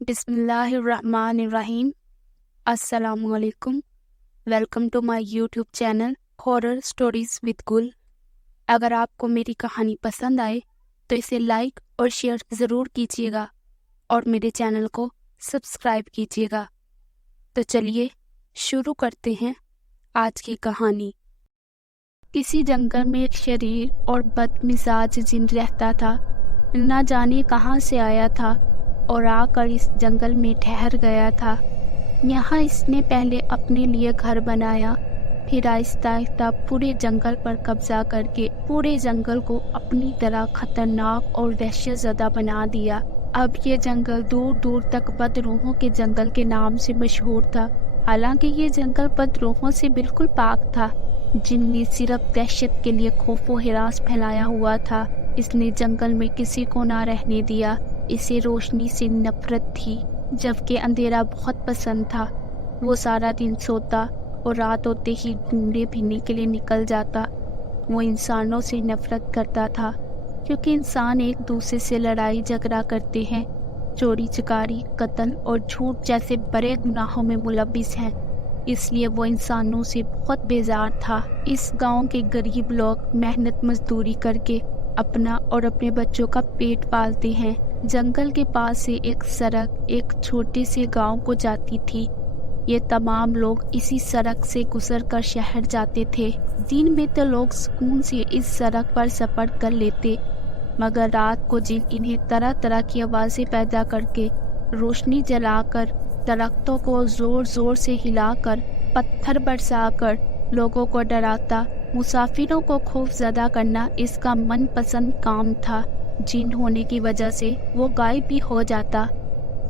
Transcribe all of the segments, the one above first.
بسم اللہ الرحمن الرحیم۔ السلام علیکم۔ Welcome to my YouTube channel horror stories with Gul. اگر آپ کو میری کہانی پسند آئے تو اسے لائک اور شیئر ضرور کیجیے گا اور میرے چینل کو سبسکرائب کیجیے گا۔ تو چلیے شروع کرتے ہیں آج کی کہانی۔ کسی جنگل میں ایک شریر اور بد مزاج جن رہتا تھا۔ نہ جانے کہاں سے آیا تھا اور آ کر اس جنگل میں ٹھہر گیا تھا۔ یہاں اس نے پہلے اپنے لیے گھر بنایا، پھر آہستہ آہستہ پورے جنگل پر قبضہ کر کے پورے جنگل کو اپنی طرح خطرناک اور وحشت زدہ بنا دیا۔ اب یہ جنگل دور دور تک بدروحوں کے جنگل کے نام سے مشہور تھا، حالانکہ یہ جنگل بدروحوں سے بالکل پاک تھا، جن نے صرف دہشت کے لیے خوف و ہراس پھیلایا ہوا تھا۔ اس نے جنگل میں کسی کو نہ رہنے دیا۔ اسے روشنی سے نفرت تھی، جبکہ اندھیرا بہت پسند تھا۔ وہ سارا دن سوتا اور رات ہوتے ہی ڈھونڈنے پھرنے کے لیے نکل جاتا۔ وہ انسانوں سے نفرت کرتا تھا، کیونکہ انسان ایک دوسرے سے لڑائی جھگڑا کرتے ہیں، چوری چکاری، قتل اور جھوٹ جیسے بڑے گناہوں میں ملوث ہیں۔ اس لیے وہ انسانوں سے بہت بیزار تھا۔ اس گاؤں کے غریب لوگ محنت مزدوری کر کے اپنا اور اپنے بچوں کا پیٹ پالتے ہیں۔ جنگل کے پاس سے ایک سڑک ایک چھوٹے سے گاؤں کو جاتی تھی۔ یہ تمام لوگ اسی سڑک سے گزر کر شہر جاتے تھے۔ دن میں تو لوگ سکون سے اس سڑک پر سفر کر لیتے، مگر رات کو جن انہیں طرح طرح کی آوازیں پیدا کر کے، روشنی جلا کر، درختوں کو زور زور سے ہلا کر، پتھر برسا کر لوگوں کو ڈراتا، مسافروں کو خوف زدہ کرنا اس کا من پسند کام تھا۔ جن ہونے کی وجہ سے وہ غائب بھی ہو جاتا،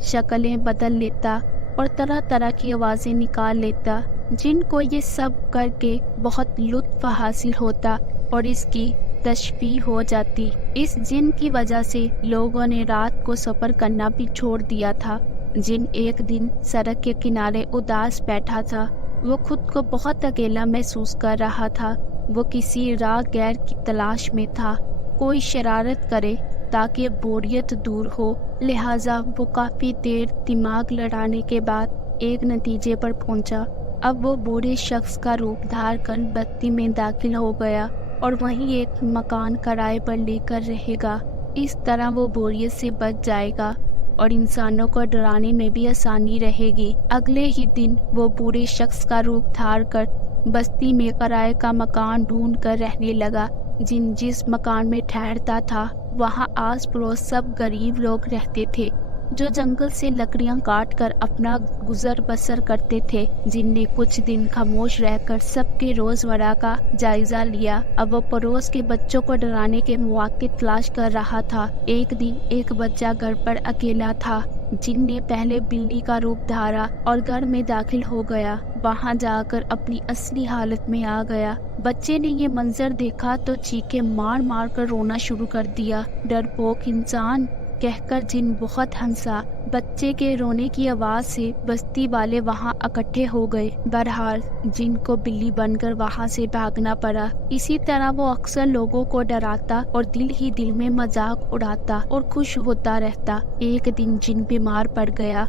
شکلیں بدل لیتا اور طرح طرح کی آوازیں نکال لیتا، جن کو یہ سب کر کے بہت لطف حاصل ہوتا اور اس کی تشبیہ ہو جاتی۔ اس جن کی وجہ سے لوگوں نے رات کو سفر کرنا بھی چھوڑ دیا تھا۔ جن ایک دن سڑک کے کنارے اداس بیٹھا تھا۔ وہ خود کو بہت اکیلا محسوس کر رہا تھا۔ وہ کسی راہ گیر کی تلاش میں تھا، کوئی شرارت کرے تاکہ بوریت دور ہو۔ لہٰذا وہ کافی دیر دماغ لڑانے کے بعد ایک نتیجے پر پہنچا۔ اب وہ بوڑھے شخص کا روپ دھار کر بستی میں داخل ہو گیا اور وہیں ایک مکان کرائے پر لے کر رہے گا۔ اس طرح وہ بوریت سے بچ جائے گا اور انسانوں کو ڈرانے میں بھی آسانی رہے گی۔ اگلے ہی دن وہ بوڑھے شخص کا روپ دھار کر بستی میں کرائے کا مکان ڈھونڈ کر رہنے لگا۔ جس مکان میں ٹھہرتا تھا وہاں آس پڑوس سب غریب لوگ رہتے تھے، جو جنگل سے لکڑیاں کاٹ کر اپنا گزر بسر کرتے تھے۔ جن نے کچھ دن خاموش رہ کر سب کے روزمرہ کا جائزہ لیا۔ اب وہ پڑوس کے بچوں کو ڈرانے کے مواقع تلاش کر رہا تھا۔ ایک دن ایک بچہ گھر پر اکیلا تھا۔ جن نے پہلے بلی کا روپ دھارا اور گھر میں داخل ہو گیا۔ وہاں جا کر اپنی اصلی حالت میں آ گیا۔ بچے نے یہ منظر دیکھا تو چیخیں مار مار کر رونا شروع کر دیا۔ ڈرپوک انسان کہہ کر جن بہت ہنسا۔ بچے کے رونے کی آواز سے بستی والے وہاں اکٹھے ہو گئے۔ بہرحال جن کو بلی بن کر وہاں سے بھاگنا پڑا۔ اسی طرح وہ اکثر لوگوں کو ڈراتا اور دل ہی دل میں مذاق اڑاتا اور خوش ہوتا رہتا۔ ایک دن جن بیمار پڑ گیا۔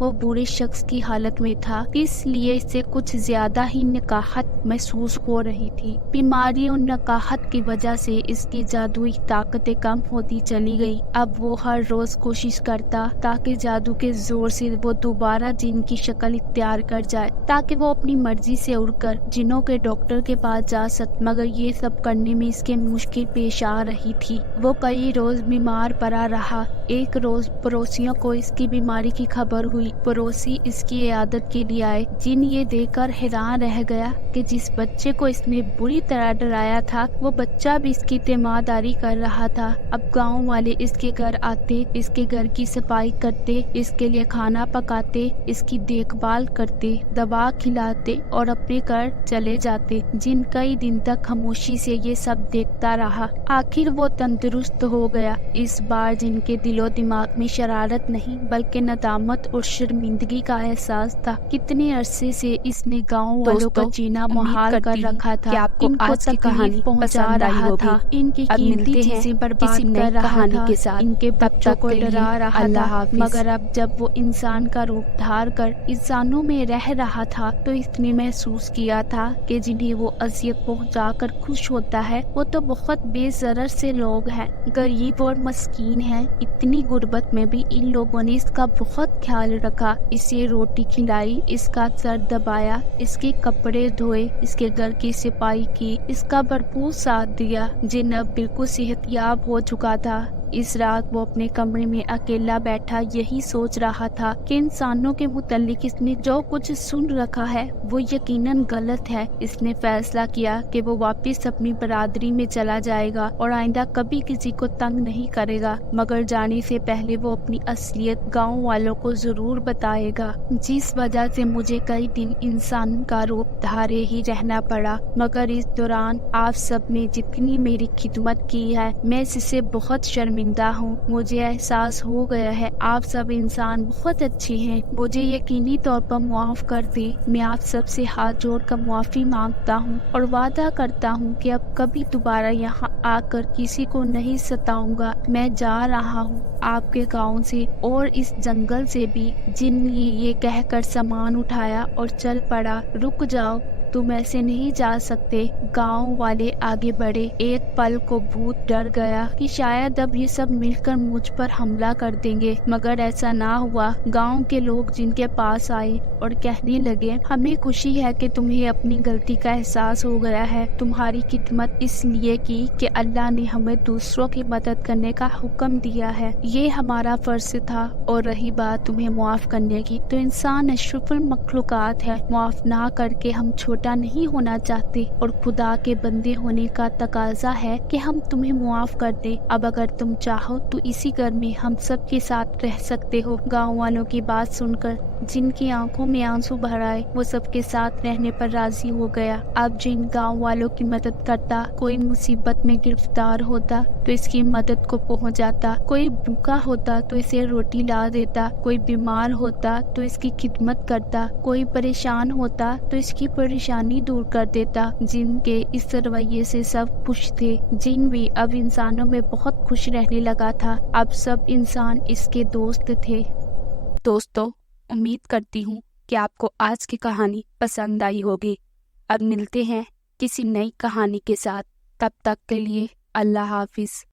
وہ بوڑھے شخص کی حالت میں تھا، اس لیے اسے کچھ زیادہ ہی نکاہت محسوس ہو رہی تھی۔ بیماری اور نکاہت کی وجہ سے اس کی جادوئی طاقتیں کم ہوتی چلی گئی۔ اب وہ ہر روز کوشش کرتا تاکہ جادو کے زور سے وہ دوبارہ جن کی شکل اختیار کر جائے، تاکہ وہ اپنی مرضی سے اڑ کر جنوں کے ڈاکٹر کے پاس جا سکے، مگر یہ سب کرنے میں اس کے مشکل پیش آ رہی تھی۔ وہ کئی روز بیمار پڑا رہا۔ ایک روز پڑوسیوں کو اس کی بیماری کی خبر ہوئی۔ پڑوسی اس کی عیادت کے لیے آئے۔ جن یہ دیکھ کر حیران رہ گیا کہ جس بچے کو اس نے بری طرح ڈرایا تھا وہ بچہ بھی اس کی تیمارداری کر رہا تھا۔ اب گاؤں والے اس کے گھر آتے، اس کے گھر کی صفائی کرتے، اس کے لیے کھانا پکاتے، اس کی دیکھ بھال کرتے، دوا کھلاتے اور اپنے گھر چلے جاتے۔ جن کئی دن تک خاموشی سے یہ سب دیکھتا رہا۔ آخر وہ تندرست ہو گیا۔ اس بار جن کے دل و دماغ میں شرارت نہیں بلکہ ندامت اور شرمندگی کا احساس تھا۔ کتنے عرصے سے اس نے گاؤں والوں کا جینا جینا محال کر رکھا تھا، ان کو تکلیف پہنچا رہا تھا، ان کی قیمتی چیزیں برباد کر رہا تھا، ان کے بچوں کو ڈرا رہا تھا۔ مگر اب جب وہ انسان کا روپ دھار کر انسانوں میں رہ رہا تھا تو اس نے محسوس کیا تھا کہ جنہیں وہ اذیت پہنچا کر خوش ہوتا ہے وہ تو بہت بے ضرر سے لوگ ہیں، غریب اور مسکین ہیں۔ اتنی غربت میں بھی ان لوگوں نے اس کا بہت خیال رکھا، اسے روٹی کھلائی، اس کا سر دبایا، اس کے کپڑے دھوئے، اس کے گھر کی صفائی کی، اس کا بھرپور ساتھ دیا۔ جن اب بالکل صحت یاب ہو چکا تھا، اس رات وہ اپنے کمرے میں اکیلا بیٹھا یہی سوچ رہا تھا کہ انسانوں کے متعلق اس نے جو کچھ سن رکھا ہے وہ یقیناً غلط ہے۔ اس نے فیصلہ کیا کہ وہ واپس اپنی برادری میں چلا جائے گا اور آئندہ کبھی کسی کو تنگ نہیں کرے گا، مگر جانے سے پہلے وہ اپنی اصلیت گاؤں والوں کو ضرور بتائے گا، جس وجہ سے مجھے کئی دن انسان کا روپ دھارے ہی رہنا پڑا۔ مگر اس دوران آپ سب نے جتنی میری خدمت کی ہے میں اس سے بہت شرمندہ ہوں۔ مجھے احساس ہو گیا ہے آپ سب انسان بہت اچھے ہیں، مجھے یقینی طور پر معاف کر دیں۔ میں آپ سب سے ہاتھ جوڑ کر معافی مانگتا ہوں اور وعدہ کرتا ہوں کہ اب کبھی دوبارہ یہاں آ کر کسی کو نہیں ستاؤں گا۔ میں جا رہا ہوں آپ کے گاؤں سے اور اس جنگل سے بھی۔ جن نے یہ کہہ کر سامان اٹھایا اور چل پڑا۔ رک جاؤ، تم ایسے نہیں جا سکتے۔ گاؤں والے آگے بڑھے۔ ایک پل کو بھوت ڈر گیا کہ شاید اب یہ سب مل کر مجھ پر حملہ کر دیں گے، مگر ایسا نہ ہوا۔ گاؤں کے لوگ جن کے پاس آئے اور کہنے لگے، ہمیں خوشی ہے کہ تمہیں اپنی غلطی کا احساس ہو گیا ہے، تمہاری خدمت اس لیے کی کہ اللہ نے ہمیں دوسروں کی مدد کرنے کا حکم دیا ہے، یہ ہمارا فرض تھا۔ اور رہی بات تمہیں معاف کرنے کی، تو انسان اشرف المخلوقات ہے، معاف نہ کر کے ہم چھوٹا نہیں ہونا چاہتے، اور خدا کے بندے ہونے کا تقاضا ہے کہ ہم تمہیں معاف کر دیں۔ اب اگر تم چاہو تو اسی گھر میں ہم سب کے ساتھ رہ سکتے ہو۔ گاؤں والوں کی بات سن کر جن کی آنکھوں میں آنسو بھر آئے وہ سب کے ساتھ رہنے پر راضی ہو گیا۔ اب جن گاؤں والوں کی مدد کرتا، کوئی مصیبت میں گرفتار ہوتا تو اس کی مدد کو پہنچ جاتا، کوئی بھوکا ہوتا تو اسے روٹی لا دیتا، کوئی بیمار ہوتا تو اس کی خدمت کرتا، کوئی پریشان ہوتا تو اس کی پریشانی دور کر دیتا۔ جن کے اس رویے سے سب خوش تھے، جن بھی اب انسانوں میں بہت خوش رہنے لگا تھا، اب سب انسان اس کے دوست تھے۔ دوستو، امید کرتی ہوں کہ آپ کو آج کی کہانی پسند آئی ہوگی۔ اب ملتے ہیں کسی نئی کہانی کے ساتھ، تب تک کے لیے اللہ حافظ۔